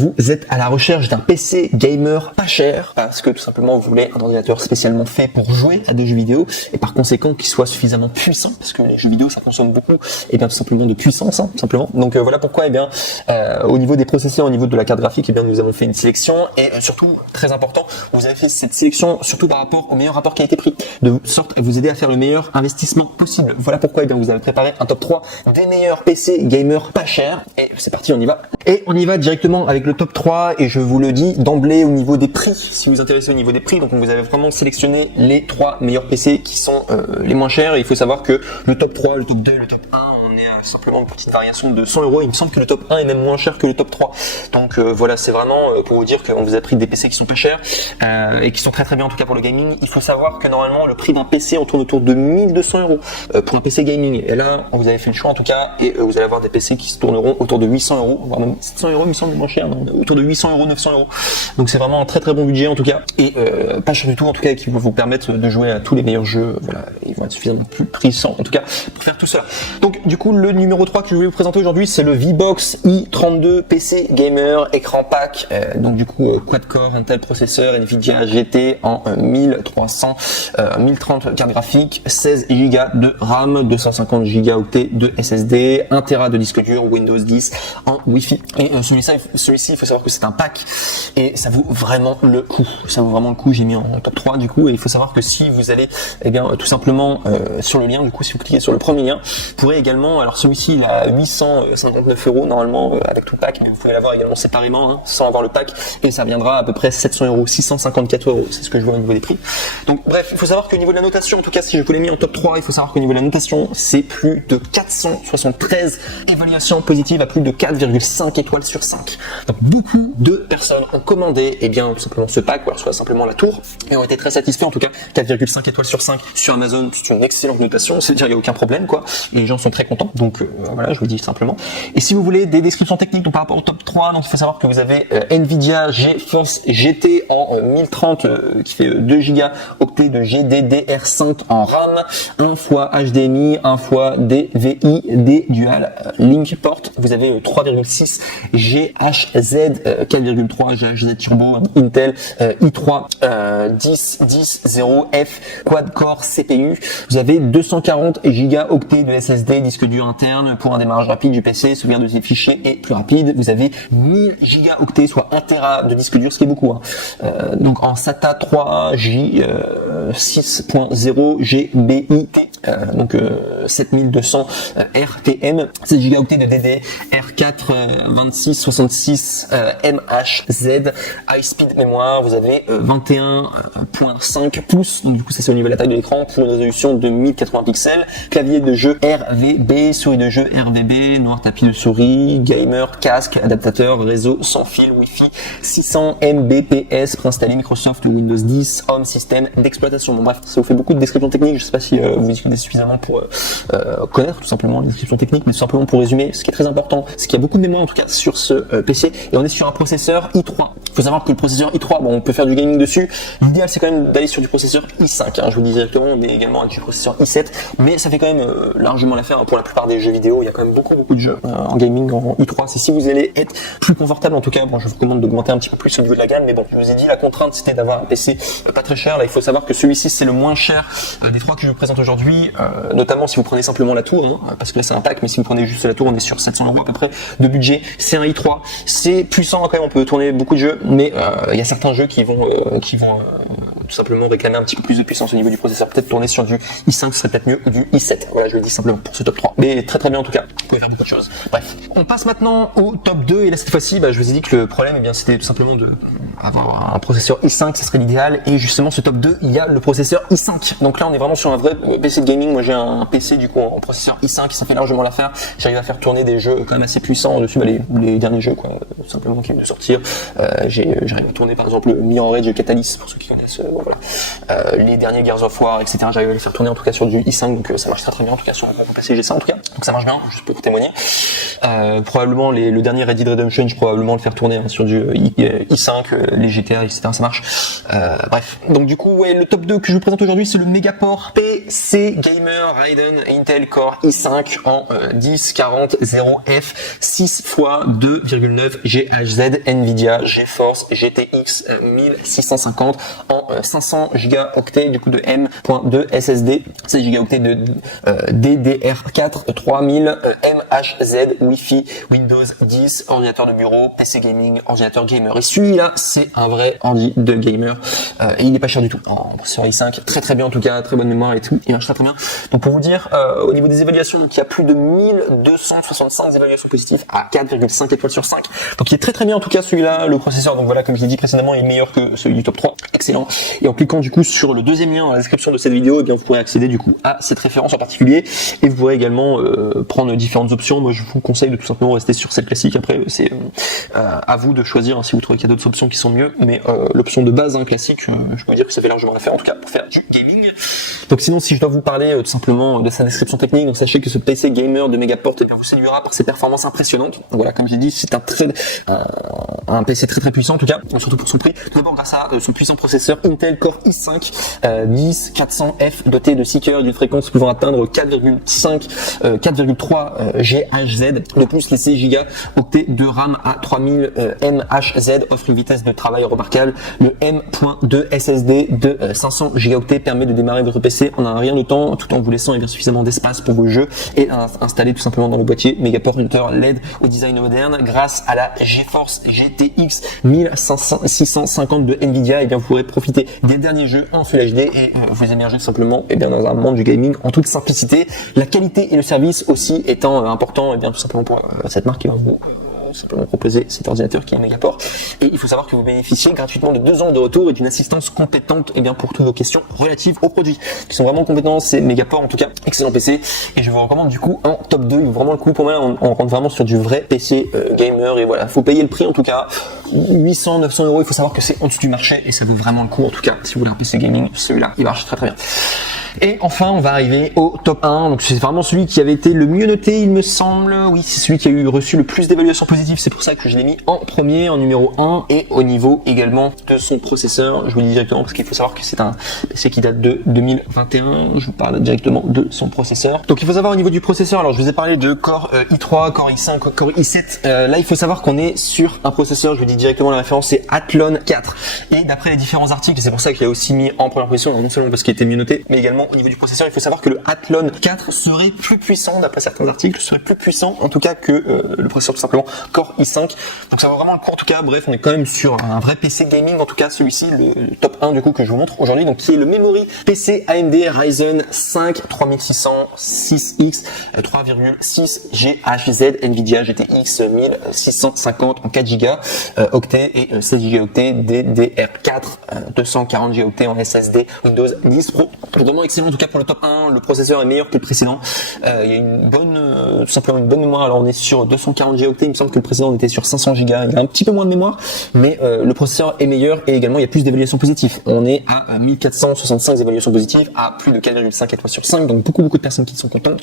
vous êtes à la recherche d'un PC gamer pas cher, parce que tout simplement vous voulez un ordinateur spécialement fait pour jouer à des jeux vidéo, et par conséquent qu'il soit suffisamment puissant, parce que les jeux vidéo ça consomme beaucoup, et bien tout simplement de puissance, tout simplement. Donc voilà pourquoi, et bien au niveau des processeurs, au niveau de la carte graphique, et bien nous avons fait une sélection, et surtout très important, vous avez fait cette sélection surtout par rapport au meilleur rapport qualité-prix, de sorte à vous aider à faire le meilleur investissement possible. Voilà pourquoi, et bien vous avez préparé un top 3 des meilleurs PC gamer pas chers, et c'est parti, on y va. Et on y va directement avec le top 3, et je vous le dis d'emblée au niveau des prix, si vous vous intéressez au niveau des prix, donc vous avez vraiment sélectionné les 3 meilleurs PC qui sont les moins chers. Et il faut savoir que le top 3, le top 2, le top 1, on est à simplement une petite variation de 100 €. Il me semble que le top 1 est même moins cher que le top 3. Donc voilà, c'est vraiment pour vous dire qu'on vous a pris des PC qui sont pas chers et qui sont très très bien en tout cas pour le gaming. Il faut savoir que normalement le prix d'un PC on tourne autour de 1200 € pour un PC gaming. Et là, vous avez fait le choix en tout cas, et vous allez avoir des PC qui se tourneront autour de 800 €, voire même 700 €, il me semble moins cher, non, autour de 800 €, 900 €. Donc c'est vraiment un très très bon budget en tout cas, et pas cher du tout en tout cas, qui va vous permettre de jouer à tous les meilleurs jeux. Voilà, ils vont être suffisamment plus puissants en tout cas pour faire tout cela. Donc du coup le numéro 3 que je voulais vous présenter aujourd'hui, c'est le VBox i32 PC Gamer écran pack, donc du coup quad-core, Intel processeur, Nvidia GT en 1030 carte graphique, 16 Go de RAM, 250 Go de SSD, 1 Tera de disque dur, Windows 10 en Wi-Fi. Et celui-ci, il faut savoir que c'est un pack et ça vaut vraiment le coup. Ça vaut vraiment le coup. J'ai mis en top 3 du coup, et il faut savoir que si vous allez, eh bien, tout simplement sur le lien, du coup, si vous cliquez sur le premier lien, vous pourrez également, alors celui-ci il a 859 € normalement avec tout le pack, mais vous pouvez l'avoir également séparément, hein, sans avoir le pack, et ça viendra à peu près 700 €, 654 €. C'est ce que je vois au niveau des prix. Donc bref, il faut savoir qu'au niveau de la notation, en tout cas si je vous l'ai mis en top 3, il faut savoir qu'au niveau de la notation, c'est plus de 473 évaluations positives à plus de 4,5 étoiles sur 5. Donc beaucoup de personnes ont commandé, et bien tout simplement ce pack, ou alors soit simplement la tour, et ont été très satisfaits en tout cas. 4,5 étoiles sur 5 sur Amazon, c'est une excellente notation, c'est-à-dire il n'y a aucun problème quoi. Les gens sont très contents, donc voilà, je vous dis simplement. Et si vous voulez des descriptions techniques donc par rapport au top 3, donc il faut savoir que vous avez Nvidia GeForce GT en 1030 qui fait 2 Go octets de GDDR5 en RAM, 1 fois HDMI, 1 fois DVI, D Dual Link Port. Vous avez 3,6 GHZ, 4,3 GHZ Turbo Intel i3 10100F quad-core CPU. Vous avez 240 Go octets de SSD, disque dur interne pour un démarrage rapide du PC, sauvegarde de ses fichiers et plus rapide. Vous avez 1000 Go octets, soit 1 Tera de disque dur, ce qui est beaucoup. Hein. Donc en SATA 3J 6.0 GBIT, donc 7200 RTM, 16 Go octets de DDR4 2666 MHZ, high speed mémoire. Vous avez 21.5 pouces, donc du coup ça c'est au niveau de la taille de l'écran, pour une résolution de 1080 pixels, clavier de jeu RVB, souris de jeu RVB, noir tapis de souris, gamer, casque, adaptateur, réseau sans fil, Wi-Fi, 600 Mbps, préinstallé Microsoft Windows 10, Home système d'exploitation. Bon bref, ça vous fait beaucoup de descriptions techniques, je sais pas si vous y connaissez suffisamment pour connaître tout simplement les descriptions techniques, mais tout simplement pour résumer, ce qui est très important, c'est qu'il y a beaucoup de mémoire en tout cas sur ce PC, et on est sur un processeur i3. Il faut savoir que le processeur i3, bon, on peut faire du gaming dessus, l'idéal c'est quand même d'aller sur du processeur i5, hein, je vous dis directement, on est également avec du processeur i7, mais ça fait quand même largement l'affaire pour la plupart des jeux vidéo. Il y a quand même beaucoup de jeux en gaming en i3, c'est si vous allez être plus confortable en tout cas. Bon, je vous recommande d'augmenter un petit peu plus au niveau de la gamme, mais bon, je vous ai dit, la contrainte c'était d'avoir un PC pas très cher. Là, il faut savoir que celui-ci c'est le moins cher des 3 que je vous présente aujourd'hui, notamment si vous prenez simplement la tour, hein, parce que là c'est un pack, mais si vous prenez juste la tour, on est sur 700 € à peu près de budget. C'est un i3, c'est puissant quand même, on peut tourner beaucoup de jeux, mais il y a certains jeux qui vont tout simplement réclamer un petit peu plus de puissance au niveau du processeur. Peut-être tourner sur du i5 ce serait peut-être mieux, ou du i7. Voilà, je le dis simplement pour ce top 3. Mais très très bien en tout cas, vous pouvez faire beaucoup de choses. Bref, on passe maintenant au top 2, et là cette fois-ci, je vous ai dit que le problème, eh bien, c'était tout simplement de avoir un processeur i5, ça serait l'idéal, et justement ce top 2, il y a le processeur i5. Donc là on est vraiment sur un vrai PC de gaming. Moi j'ai un PC du coup en processeur i5, ça fait largement l'affaire. J'arrive à faire tourner des jeux quand même assez puissants dessus, les derniers jeux quoi, tout simplement qui viennent de sortir. J'arrive à tourner par exemple Mirror Edge Catalyst, pour ceux qui connaissent voilà. Les derniers Gears of War, etc. J'arrive à les faire tourner en tout cas sur du i5, donc ça marche très bien en tout cas sur mon PC G5 en tout cas. Donc ça marche bien, juste pour témoigner. Probablement le dernier Red Dead Redemption, je peux probablement le faire tourner sur du i5, les GTA, etc. Ça marche. Bref. Donc du coup, ouais, le top 2 que je vous présente aujourd'hui, c'est le Megaport PC Gamer Raiden Intel Core i5 en 1040-0F 6 x 2,9 GHz Nvidia GeForce GTX 1650 en 500 Go du coup de M.2 SSD, 16 Go de DDR4 3000 MHz Wi-Fi Windows 10 ordinateur de bureau PC gaming ordinateur gamer. Et celui-là c'est un vrai ordi de gamer et il n'est pas cher du tout en processeur i5, très bien en tout cas, très bonne mémoire et tout, il marche très bien. Donc pour vous dire au niveau des évaluations, donc il y a plus de 1265 évaluations positives à 4,5 étoiles sur 5. Donc il est très bien en tout cas celui-là, le processeur. Donc voilà, comme je l'ai dit précédemment, il est meilleur que celui du top 3. Excellent. Et en cliquant du coup sur le deuxième lien dans la description de cette vidéo, eh bien vous pourrez accéder du coup à cette référence en particulier et vous pourrez également prendre différentes options. Moi je vous conseille de tout simplement rester sur celle classique. Après c'est à vous de choisir si vous trouvez qu'il y a d'autres options qui sont mieux, mais l'option de base classique, je peux dire que ça fait largement l'affaire en tout cas pour faire du gaming. Donc sinon, si je dois vous parler tout simplement de sa description technique, donc sachez que ce PC gamer de Megaport vous séduira par ses performances impressionnantes. Donc voilà, comme j'ai dit, c'est un PC très puissant en tout cas, surtout pour son prix. Tout d'abord grâce à son puissant processeur Intel Core i5 10400F doté de 6 cœurs d'une fréquence pouvant atteindre 4,3 GHz. De plus, les 16 Go de RAM à 3000 MHz offrent une vitesse de travail remarquable. Le M.2 SSD de 500 Go permet de démarrer votre PC en un rien de temps, tout en vous laissant suffisamment d'espace pour vos jeux et installer tout simplement dans le boîtier. Megaport routeur LED au design moderne grâce à la GeForce GTX 1650 de Nvidia, et bien vous pourrez profiter des derniers jeux en Full HD et vous immerger simplement dans un monde du gaming en toute simplicité. La qualité et le service aussi étant important, et bien tout simplement pour cette marque qui va vous simplement proposer cet ordinateur qui est Megaport. Et il faut savoir que vous bénéficiez gratuitement de 2 ans de retour et d'une assistance compétente pour toutes vos questions relatives aux produits qui sont vraiment compétents. C'est Megaport en tout cas, excellent PC, et je vous recommande du coup en top 2. Il vaut vraiment le coup. Pour moi on rentre vraiment sur du vrai PC gamer, et voilà, faut payer le prix en tout cas, 800-900 €. Il faut savoir que c'est en dessous du marché et ça vaut vraiment le coup en tout cas. Si vous voulez un PC gaming, celui-là il marche très bien. Et enfin, on va arriver au top 1. Donc c'est vraiment celui qui avait été le mieux noté, il me semble. Oui, c'est celui qui a reçu le plus d'évaluations positives. C'est pour ça que je l'ai mis en premier, en numéro 1. Et au niveau également de son processeur, je vous le dis directement parce qu'il faut savoir que c'est un PC qui date de 2021. Je vous parle directement de son processeur. Donc il faut savoir au niveau du processeur, alors je vous ai parlé de Core i3, Core i5, Core i7. Là, il faut savoir qu'on est sur un processeur, je vous dis directement la référence, c'est Athlon 4. Et d'après les différents articles, c'est pour ça que je l'ai aussi mis en première position, non seulement parce qu'il était mieux noté, mais également au niveau du processeur, il faut savoir que le Athlon 4 serait plus puissant, d'après certains articles, serait plus puissant en tout cas que le processeur tout simplement Core i5. Donc ça va vraiment le coup en tout cas. Bref, on est quand même sur un vrai PC gaming en tout cas, celui-ci, le top 1 du coup que je vous montre aujourd'hui, donc qui est le Memory PC AMD Ryzen 5 3600 6X 3,6 GHz Nvidia GTX 1650 en 4 Go octets et 16 Go DDR4 240 Go en SSD Windows 10 Pro. Vraiment excellent en tout cas pour le top 1. Le processeur est meilleur que le précédent. Il y a une bonne, tout simplement une bonne mémoire. Alors on est sur 240 Go. Il me semble que le précédent on était sur 500 Go. Il y a un petit peu moins de mémoire, mais le processeur est meilleur et également il y a plus d'évaluations positives. On est à 1465 évaluations positives à plus de 4,5 étoiles sur 5. Donc beaucoup de personnes qui sont contentes,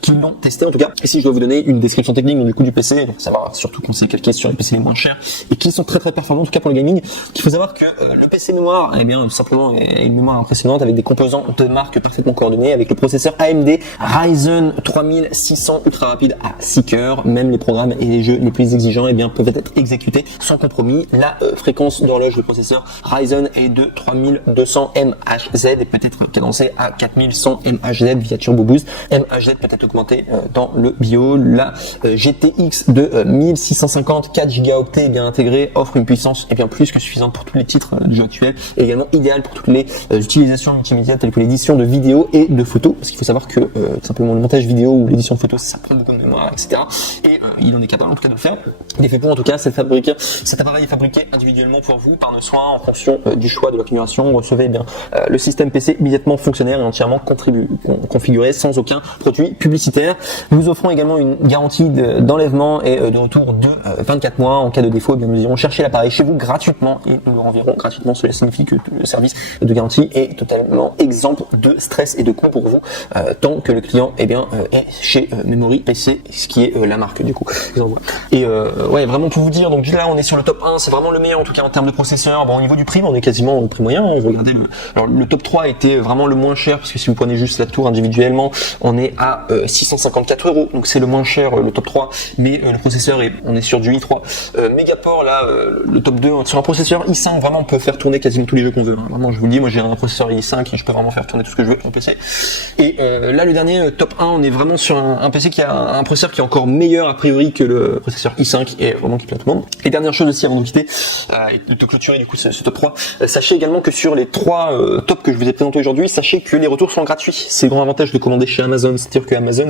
qui l'ont testé en tout cas. Et si je dois vous donner une description technique donc, du coup du PC, donc ça va surtout qu'on sait calquer sur les PC les moins chers et qui sont très performants en tout cas pour le gaming. Il faut savoir que le PC mémoire, eh bien tout simplement est une mémoire impressionnante avec des composants de marque parfaitement coordonnés, avec le processeur AMD Ryzen 3600 ultra rapide à 6 cœurs. Même les programmes et les jeux les plus exigeants eh bien peuvent être exécutés sans compromis. La fréquence d'horloge du processeur Ryzen est de 3200 MHz et peut être cadencée à 4100 MHz via Turbo Boost. MHz peut être augmenté dans le bio. La GTX de 1650 4 Go bien intégrée offre une puissance bien plus que suffisante pour tous les titres du jeu actuel et également idéale pour toutes les utilisations multimédia telles que l'édition l'édition de vidéos et de photos, parce qu'il faut savoir que tout simplement le montage vidéo ou l'édition de photos, ça prend beaucoup de mémoire, etc. Et il en est capable en tout cas de le faire. Il est fait pour en tout cas, cet appareil est fabriqué individuellement pour vous par nos soins en fonction du choix de la configuration. Vous recevez le système PC immédiatement fonctionnaire et entièrement configuré sans aucun produit publicitaire. Nous vous offrons également une garantie d'enlèvement et de retour de 24 mois. En cas de défaut, nous irons chercher l'appareil chez vous gratuitement et nous le renverrons gratuitement. Cela signifie que le service de garantie est totalement exempt de stress et de coût pour vous tant que le client est chez Memory PC, ce qui est la marque du coup. Et ouais, vraiment pour vous dire, donc là on est sur le top 1, c'est vraiment le meilleur en tout cas en termes de processeur. Bon, au niveau du prix, on est quasiment au prix moyen. Vous regardez le top 3 était vraiment le moins cher, parce que si vous prenez juste la tour individuellement, on est à 654 €, donc c'est le moins cher, le top 3, mais le processeur on est sur du i3 Megaport là, le top 2 sur un processeur i5, vraiment on peut faire tourner quasiment tous les jeux qu'on veut, hein. Vraiment je vous le dis, moi j'ai un processeur i5 et je peux vraiment faire tourner tout ce que je veux avec mon PC. Et là le dernier top 1, on est vraiment sur un PC qui a un processeur qui est encore meilleur a priori que le processeur i5 et vraiment qui plaît à tout le monde. Et dernière chose aussi avant de quitter et de clôturer du coup ce top 3, sachez également que sur les 3 tops que je vous ai présentés aujourd'hui, sachez que les retours sont gratuits. C'est le grand avantage de commander chez Amazon, c'est-à-dire que Amazon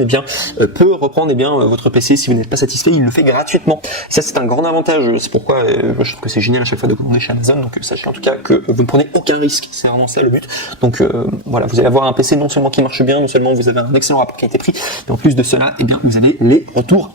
peut reprendre votre PC si vous n'êtes pas satisfait, il le fait gratuitement. Ça c'est un grand avantage, c'est pourquoi je trouve que c'est génial à chaque fois de commander chez Amazon. Donc sachez en tout cas que vous ne prenez aucun risque, c'est vraiment ça le but. Donc voilà, vous allez avoir un PC non seulement qui marche bien, non seulement vous avez un excellent rapport qualité-prix, mais en plus de cela, vous avez les retours